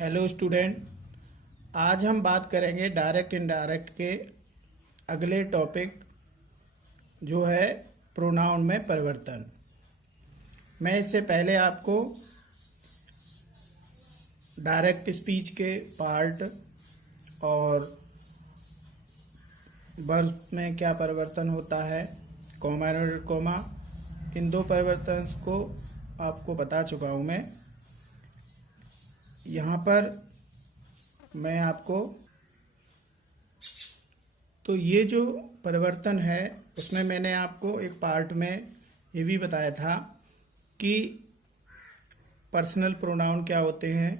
Hello student. आज हम बात करेंगे डायरेक्ट इनडायरेक्ट के अगले टॉपिक जो है प्रोनाउन में परिवर्तन। मैं इससे पहले आपको डायरेक्ट स्पीच के पार्ट और वर्ब में क्या परिवर्तन होता है, कॉमा और कॉमा, इन दो परिवर्तन को आपको बता चुका हूँ मैं। यहाँ पर मैं आपको तो ये जो परिवर्तन है उसमें मैंने आपको एक पार्ट में ये भी बताया था कि पर्सनल प्रोनाउन क्या होते हैं।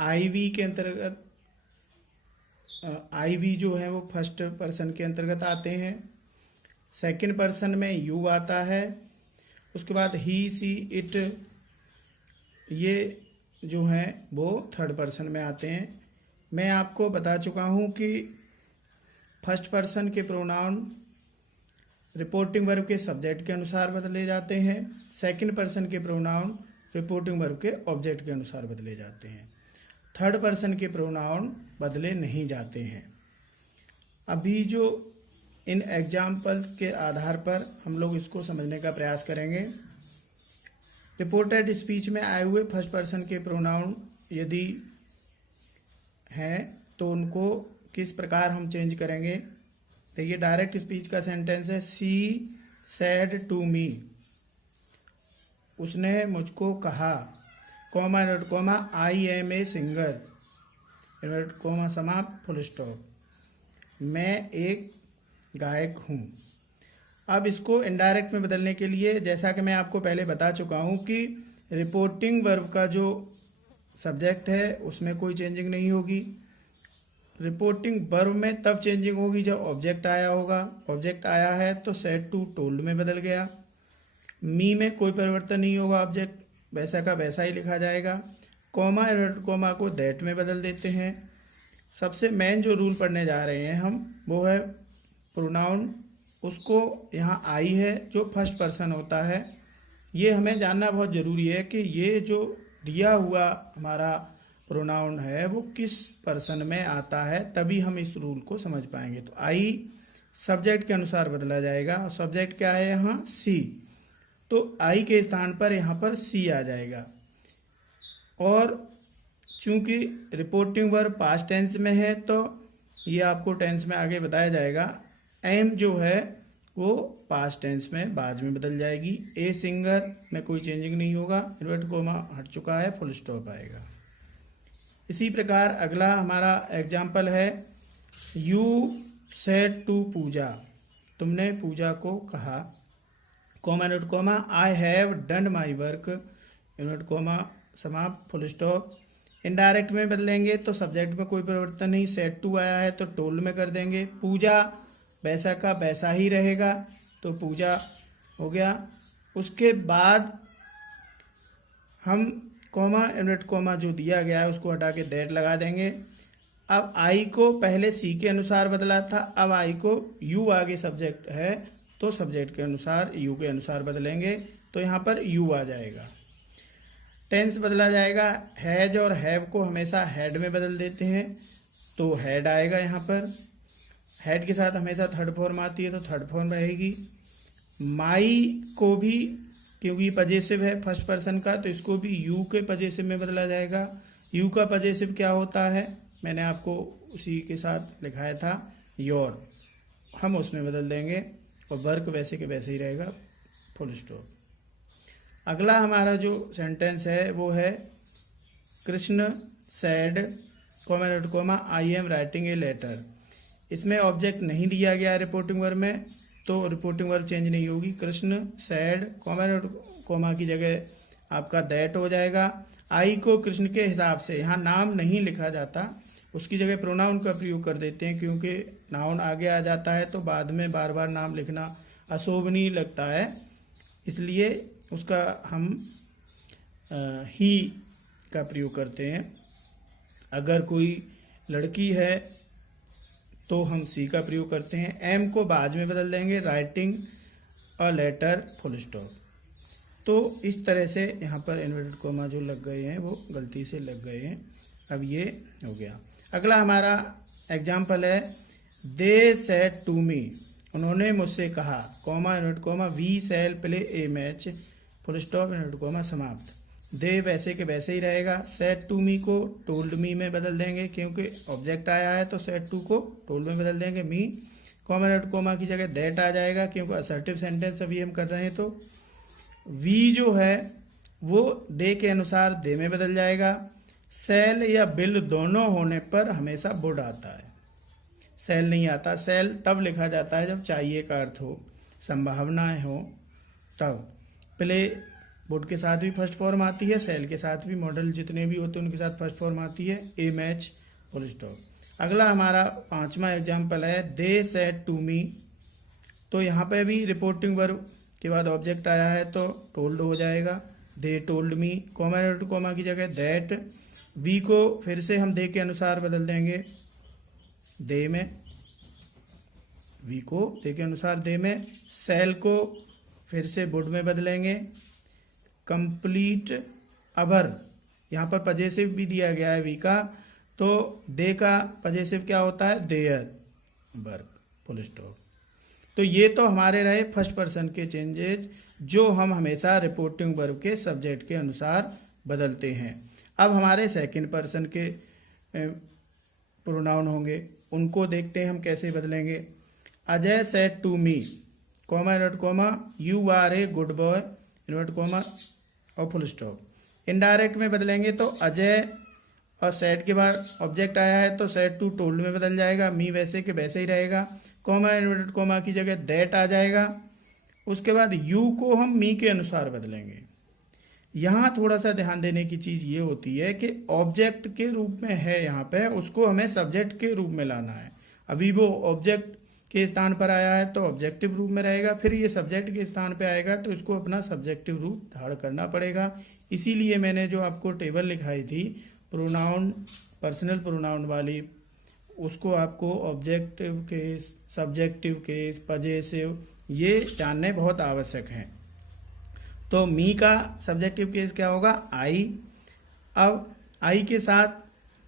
आईवी के अंतर्गत आईवी जो है वो फर्स्ट पर्सन के अंतर्गत आते हैं। सेकंड पर्सन में यू आता है। उसके बाद ही, सी, इट, ये जो हैं वो थर्ड पर्सन में आते हैं। मैं आपको बता चुका हूँ कि फर्स्ट पर्सन के प्रोनाउन रिपोर्टिंग वर्ब के सब्जेक्ट के अनुसार बदले जाते हैं। सेकंड पर्सन के प्रोनाउन रिपोर्टिंग वर्ब के ऑब्जेक्ट के अनुसार बदले जाते हैं। थर्ड पर्सन के प्रोनाउन बदले नहीं जाते हैं। अभी जो इन एग्जाम्पल्स के आधार पर हम लोग इसको समझने का प्रयास करेंगे। रिपोर्टेड स्पीच में आए हुए फर्स्ट पर्सन के प्रोनाउन यदि हैं तो उनको किस प्रकार हम चेंज करेंगे। देखिए, डायरेक्ट स्पीच का सेंटेंस है, सी सेड टू मी, उसने मुझको कहा, comma invert comma, I am a singer, invert comma समाप्त, फुल स्टॉप, मैं एक गायक हूँ। अब इसको इनडायरेक्ट में बदलने के लिए, जैसा कि मैं आपको पहले बता चुका हूँ कि रिपोर्टिंग वर्ब का जो सब्जेक्ट है उसमें कोई चेंजिंग नहीं होगी। रिपोर्टिंग वर्ब में तब चेंजिंग होगी जब ऑब्जेक्ट आया होगा। ऑब्जेक्ट आया है तो सेड टू टोल्ड में बदल गया। मी में कोई परिवर्तन नहीं होगा, ऑब्जेक्ट वैसा का वैसा ही लिखा जाएगा। कॉमा कॉमा को दैट में बदल देते हैं। सबसे मेन जो रूल पढ़ने जा रहे हैं हम वो है प्रोनाउन, उसको यहाँ आई है जो फर्स्ट पर्सन होता है। ये हमें जानना बहुत ज़रूरी है कि ये जो दिया हुआ हमारा प्रोनाउन है वो किस पर्सन में आता है, तभी हम इस रूल को समझ पाएंगे। तो आई सब्जेक्ट के अनुसार बदला जाएगा। सब्जेक्ट क्या है यहाँ, सी, तो आई के स्थान पर यहाँ पर सी आ जाएगा। और चूंकि रिपोर्टिंग वर्ब पास्ट टेंस में है तो ये आपको टेंस में आगे बताया जाएगा। एम जो है वो पास्ट टेंस में बाद में बदल जाएगी। ए सिंगर में कोई चेंजिंग नहीं होगा, इन्वर्ट कोमा हट चुका है, फुल स्टॉप आएगा। इसी प्रकार अगला हमारा एग्जाम्पल है, यू सेड टू पूजा, तुमने पूजा को कहा, comma invert comma, I have done my work, invert comma समाप्त, फुल स्टॉप। इनडायरेक्ट में बदलेंगे तो सब्जेक्ट में कोई परिवर्तन नहीं, सेड टू आया है तो टोल्ड में कर देंगे। पूजा वैसा का वैसा ही रहेगा तो पूजा हो गया। उसके बाद हम कॉमा इनवर्ट कॉमा जो दिया गया है उसको हटा के दैट लगा देंगे। अब आई को पहले सी के अनुसार बदला था, अब आई को यू आगे सब्जेक्ट है तो सब्जेक्ट के अनुसार यू के अनुसार बदलेंगे तो यहाँ पर यू आ जाएगा। टेंस बदला जाएगा, हैज और हैव को हमेशा हेड में बदल देते हैं तो हेड आएगा। यहाँ पर हेड के साथ हमेशा थर्ड फॉर्म आती है तो थर्ड फॉर्म रहेगी। माई को भी क्योंकि पजेसिव है फर्स्ट पर्सन का तो इसको भी यू के पजेसिव में बदला जाएगा। यू का पजेसिव क्या होता है मैंने आपको उसी के साथ लिखाया था, योर, हम उसमें बदल देंगे और वर्क वैसे के वैसे ही रहेगा, फुल स्टॉप। अगला हमारा जो सेंटेंस है वो है, Krishna said, comma invert comma, I am writing a letter. इसमें ऑब्जेक्ट नहीं दिया गया रिपोर्टिंग वर्ब में तो रिपोर्टिंग वर्ब चेंज नहीं होगी। कृष्ण सैड, कॉमा कॉमा की जगह आपका दैट हो जाएगा। आई को कृष्ण के हिसाब से, यहाँ नाम नहीं लिखा जाता, उसकी जगह प्रोनाउन का प्रयोग कर देते हैं क्योंकि नाउन आगे आ जाता है तो बाद में बार बार नाम लिखना अशोभनीय लगता है, इसलिए उसका हम ही का प्रयोग करते हैं। अगर कोई लड़की है तो हम सी का प्रयोग करते हैं। एम को बाद में बदल देंगे, राइटिंग और लेटर, फुल स्टॉप। तो इस तरह से यहाँ पर इन्वर्टेड कोमा जो लग गए हैं वो गलती से लग गए हैं। अब ये हो गया। अगला हमारा एग्जाम्पल है, दे सेड टू मी, उन्होंने मुझसे कहा, comma inverted comma, we shall play a match, full stop inverted comma समाप्त। दे वैसे के वैसे ही रहेगा। सेड टू मी को टोल्ड मी में बदल देंगे, क्योंकि ऑब्जेक्ट आया है तो सेड टू को टोल्ड में बदल देंगे। मी कोमा इन्वर्टेड कोमा की जगह दैट आ जाएगा, क्योंकि असर्टिव सेंटेंस अभी हम कर रहे हैं। तो वी जो है वो दे के अनुसार दे में बदल जाएगा। सेल या बिल दोनों होने पर हमेशा वुड आता है, सेल नहीं आता। सेल तब लिखा जाता है जब चाहिए का अर्थ हो, संभावनाएं हो तब। प्ले वुड के साथ भी फर्स्ट फॉर्म आती है, सेल के साथ भी, मॉडल जितने भी होते हैं उनके साथ फर्स्ट फॉर्म आती है। ए मैच, फुल स्टॉप। अगला हमारा 5वां एग्जाम्पल है, दे सेड टू मी। तो यहाँ पे भी रिपोर्टिंग वर्ब के बाद ऑब्जेक्ट आया है तो टोल्ड हो जाएगा। They told me, comma two comma की जगह दैट। वी को फिर से हम दे के अनुसार बदल देंगे दे में, वी को दे के अनुसार दे में। सेल को फिर से वुड में बदलेंगे। कंप्लीट अबर, यहाँ पर पजेसिव भी दिया गया है वी का, तो दे का पजेसिव क्या होता है, देयर वर्क, फुल स्टॉप। तो ये तो हमारे रहे फर्स्ट पर्सन के चेंजेज जो हम हमेशा रिपोर्टिंग वर्ब के सब्जेक्ट के अनुसार बदलते हैं। अब हमारे सेकंड पर्सन के प्रोनाउन होंगे, उनको देखते हैं हम कैसे बदलेंगे। Ajay said to me, comma invert comma, you are a good boy invert comma और फुल स्टॉप। इनडायरेक्ट में बदलेंगे तो अजय और सेड के बाद ऑब्जेक्ट आया है तो सेड टू टोल्ड में बदल जाएगा। मी वैसे के वैसे ही रहेगा। कोमा इन्वर्टेड कोमा की जगह दैट आ जाएगा। उसके बाद यू को हम मी के अनुसार बदलेंगे। यहाँ थोड़ा सा ध्यान देने की चीज ये होती है कि ऑब्जेक्ट के रूप में है यहाँ पे, उसको हमें सब्जेक्ट के रूप में लाना है। अभी वो ऑब्जेक्ट के स्थान पर आया है तो ऑब्जेक्टिव रूप में रहेगा, फिर ये सब्जेक्ट के स्थान पे आएगा तो इसको अपना सब्जेक्टिव रूप धारण करना पड़ेगा। इसीलिए मैंने जो आपको टेबल लिखाई थी प्रोनाउन, पर्सनल प्रोनाउन वाली, उसको आपको objective case, subjective case, possessive, ये जानने बहुत आवश्यक हैं। तो मी का सब्जेक्टिव केस क्या होगा, आई। अब आई के साथ,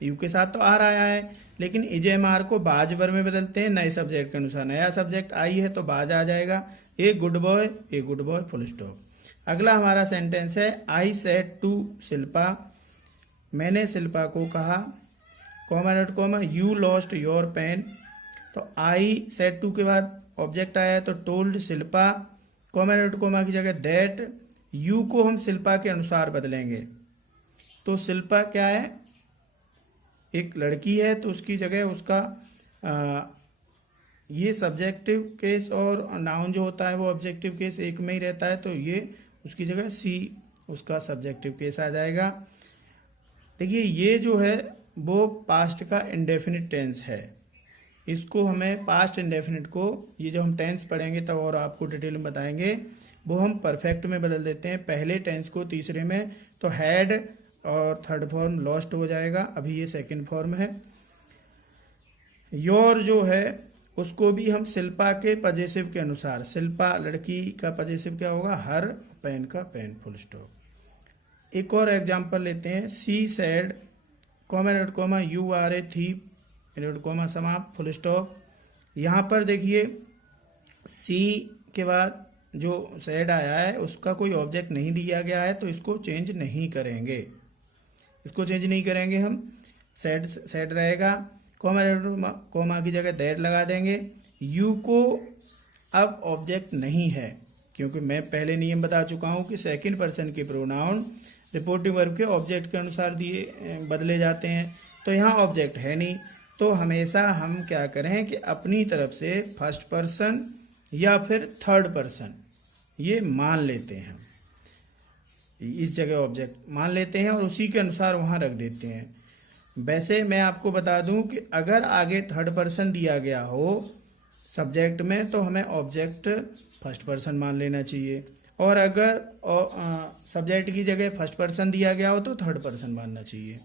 यू के साथ तो आर आया है, लेकिन इजेएमआर को बाज वर्ब में बदलते हैं नए सब्जेक्ट के अनुसार। नया सब्जेक्ट आई है तो बाज आ जाएगा। ए गुड बॉय, फुल स्टॉप। अगला हमारा सेंटेंस है, आई सेड टू शिल्पा, मैंने शिल्पा को कहा, comma dot comma, you lost your pen. तो आई सेड टू के बाद ऑब्जेक्ट आया है तो told Shilpa, comma dot comma की जगह दैट। यू को हम शिल्पा के अनुसार बदलेंगे। तो शिल्पा क्या है, एक लड़की है तो उसकी जगह उसका ये सब्जेक्टिव केस और नाउन जो होता है वो ऑब्जेक्टिव केस एक में ही रहता है, तो ये उसकी जगह सी उसका सब्जेक्टिव केस आ जाएगा। देखिए ये जो है वो पास्ट का इंडेफिनिट टेंस है। इसको हमें पास्ट इंडेफिनिट को, ये जो हम टेंस पढ़ेंगे तब और आपको डिटेल में बताएंगे, वो हम परफेक्ट में बदल देते हैं। पहले टेंस को तीसरे में, तो हैड और थर्ड फॉर्म लॉस्ट हो जाएगा। अभी ये सेकंड फॉर्म है। योर जो है उसको भी हम शिल्पा के पजेसिव के अनुसार, शिल्पा लड़की का पजेसिव क्या होगा, हर, पेन का पेन, फुल स्टॉप। एक और एग्जांपल लेते हैं, she said, comma dot comma, you are a thief dot comma समाप्त, फुल स्टॉप। यहाँ पर देखिए सी के बाद जो सेड आया है उसका कोई ऑब्जेक्ट नहीं दिया गया है तो इसको चेंज नहीं करेंगे, इसको चेंज नहीं करेंगे हम। सेड रहेगा, कोमा की जगह दैट लगा देंगे। यू को अब ऑब्जेक्ट नहीं है, क्योंकि मैं पहले नियम बता चुका हूं कि सेकंड पर्सन के प्रोनाउन रिपोर्टिव वर्ब के ऑब्जेक्ट के अनुसार बदले जाते हैं। तो यहाँ ऑब्जेक्ट है नहीं, तो हमेशा हम क्या करें कि अपनी तरफ से फर्स्ट पर्सन या फिर थर्ड पर्सन ये मान लेते हैं, इस जगह ऑब्जेक्ट मान लेते हैं और उसी के अनुसार वहाँ रख देते हैं। वैसे मैं आपको बता दूं कि अगर आगे थर्ड पर्सन दिया गया हो सब्जेक्ट में तो हमें ऑब्जेक्ट फर्स्ट पर्सन मान लेना चाहिए, और अगर सब्जेक्ट की जगह फर्स्ट पर्सन दिया गया हो तो थर्ड पर्सन मानना चाहिए,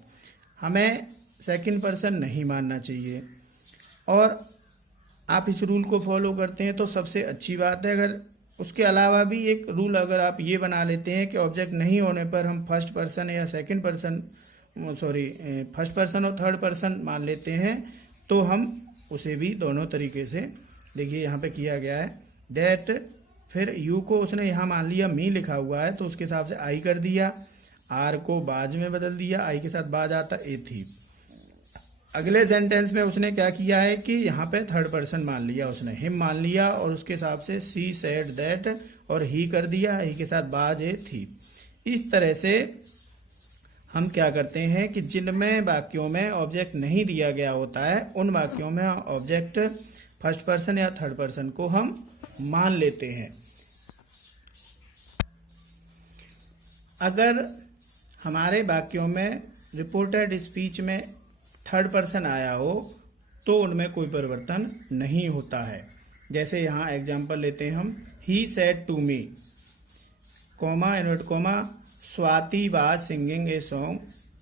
हमें सेकंड पर्सन नहीं मानना चाहिए। और आप इस रूल को फॉलो करते हैं तो सबसे अच्छी बात है। अगर उसके अलावा भी एक रूल अगर आप ये बना लेते हैं कि ऑब्जेक्ट नहीं होने पर हम फर्स्ट पर्सन या सेकंड पर्सन फर्स्ट पर्सन और थर्ड पर्सन मान लेते हैं, तो हम उसे भी दोनों तरीके से, देखिए यहाँ पे किया गया है दैट, फिर यू को उसने यहाँ मान लिया मी लिखा हुआ है तो उसके हिसाब से आई कर दिया, आर को बाज में बदल दिया, आई के साथ बाज आता ए थी। अगले सेंटेंस में उसने क्या किया है कि यहाँ पे थर्ड पर्सन मान लिया, उसने हिम मान लिया और उसके हिसाब से सी सेड दैट और ही कर दिया, ही के साथ बाज ए थी। इस तरह से हम क्या करते हैं कि जिनमें वाक्यों में ऑब्जेक्ट नहीं दिया गया होता है उन वाक्यों में ऑब्जेक्ट फर्स्ट पर्सन या थर्ड पर्सन को हम मान लेते हैं। अगर हमारे वाक्यों में रिपोर्टेड स्पीच में थर्ड पर्सन आया हो तो उनमें कोई परिवर्तन नहीं होता है। जैसे यहाँ एग्जांपल लेते हैं हम, he said to me, comma invert comma, Swati was singing a song,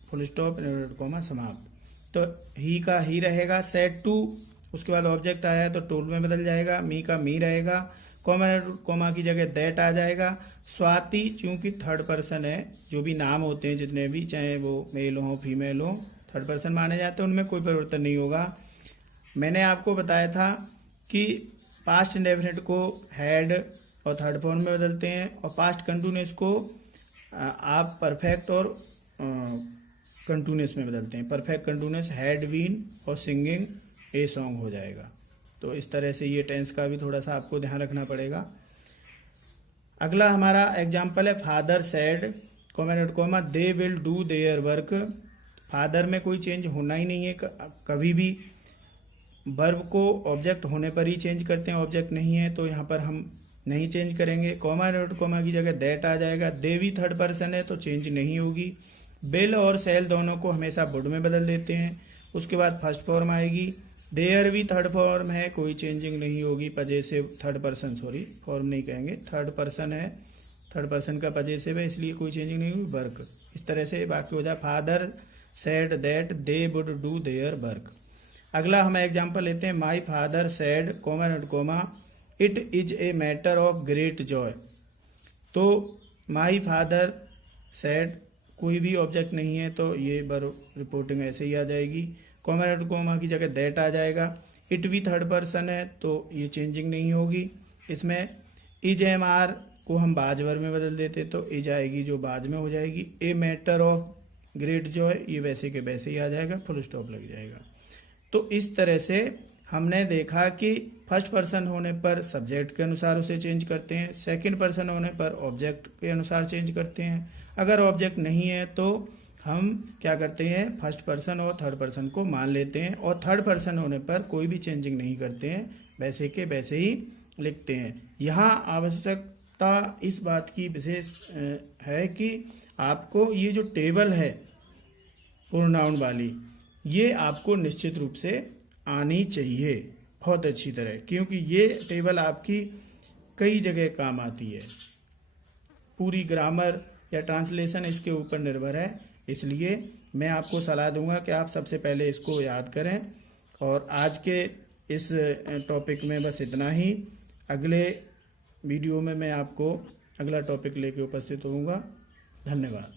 full stop invert comma, समाप्त। तो ही का ही रहेगा, सेड टू, उसके बाद ऑब्जेक्ट आया है तो टोल में बदल जाएगा, मी का मी रहेगा, कॉमा की जगह दैट आ जाएगा। स्वाति चूंकि थर्ड पर्सन है, जो भी नाम होते हैं जितने भी, चाहे वो मेल हो फीमेल हो, थर्ड पर्सन माने जाते हैं, उनमें कोई परिवर्तन नहीं होगा। मैंने आपको बताया था कि पास्ट इंडेफिनिट को हैड और थर्ड फॉर्म में बदलते हैं और पास्ट कंटिन्यूअस को आप परफेक्ट और कंटिन्यूअस में बदलते हैं। परफेक्ट कंटिन्यूअस हैड बीन और सिंगिंग ए सॉन्ग हो जाएगा। तो इस तरह से ये टेंस का भी थोड़ा सा आपको ध्यान रखना पड़ेगा। अगला हमारा एग्जाम्पल है father said, comma they will do their work. Father में कोई चेंज होना ही नहीं है कभी भी, वर्ब को ऑब्जेक्ट होने पर ही चेंज करते हैं, ऑब्जेक्ट नहीं है तो यहाँ पर हम नहीं चेंज करेंगे। कॉमा की जगह दैट आ जाएगा, दे भी थर्ड पर्सन है तो चेंज नहीं होगी। बिल और सेल दोनों को हमेशा वुड में बदल देते हैं। उसके बाद फर्स्ट फॉर्म आएगी, देयर भी थर्ड फॉर्म है, कोई चेंजिंग नहीं होगी। Possessive third person, sorry form नहीं कहेंगे, थर्ड पर्सन है, थर्ड पर्सन का पजेसिव है इसलिए कोई चेंजिंग नहीं होगी। वर्क, इस तरह से बाकी हो जाए, father said that they would do their work. अगला हम एग्जांपल लेते हैं, my father said, comma it is a matter of great Joy. तो माई फादर सेड, कोई भी ऑब्जेक्ट नहीं है तो ये रिपोर्टिंग ऐसे ही आ जाएगी। कॉमा की जगह दैट आ जाएगा। इट भी थर्ड पर्सन है तो ये चेंजिंग नहीं होगी। इसमें इज एम आर को हम बाज वर्ब में बदल देते तो इज आएगी जो बाज में हो जाएगी। A matter of great Joy, ये वैसे के वैसे ही आ जाएगा, फुल स्टॉप लग जाएगा। तो इस तरह से हमने देखा कि फर्स्ट पर्सन होने पर सब्जेक्ट के अनुसार उसे चेंज करते हैं, सेकंड पर्सन होने पर ऑब्जेक्ट के अनुसार चेंज करते हैं। अगर ऑब्जेक्ट नहीं है तो हम क्या करते हैं, फर्स्ट पर्सन और थर्ड पर्सन को मान लेते हैं और थर्ड पर्सन होने पर कोई भी चेंजिंग नहीं करते हैं, वैसे के वैसे ही लिखते हैं। यहाँ आवश्यकता इस बात की विशेष है कि आपको ये जो टेबल है प्रोनाउन वाली, ये आपको निश्चित रूप से आनी चाहिए बहुत अच्छी तरह, क्योंकि ये टेबल आपकी कई जगह काम आती है। पूरी ग्रामर या ट्रांसलेशन इसके ऊपर निर्भर है, इसलिए मैं आपको सलाह दूंगा कि आप सबसे पहले इसको याद करें। और आज के इस टॉपिक में बस इतना ही। अगले वीडियो में मैं आपको अगला टॉपिक लेके उपस्थित होऊंगा। धन्यवाद।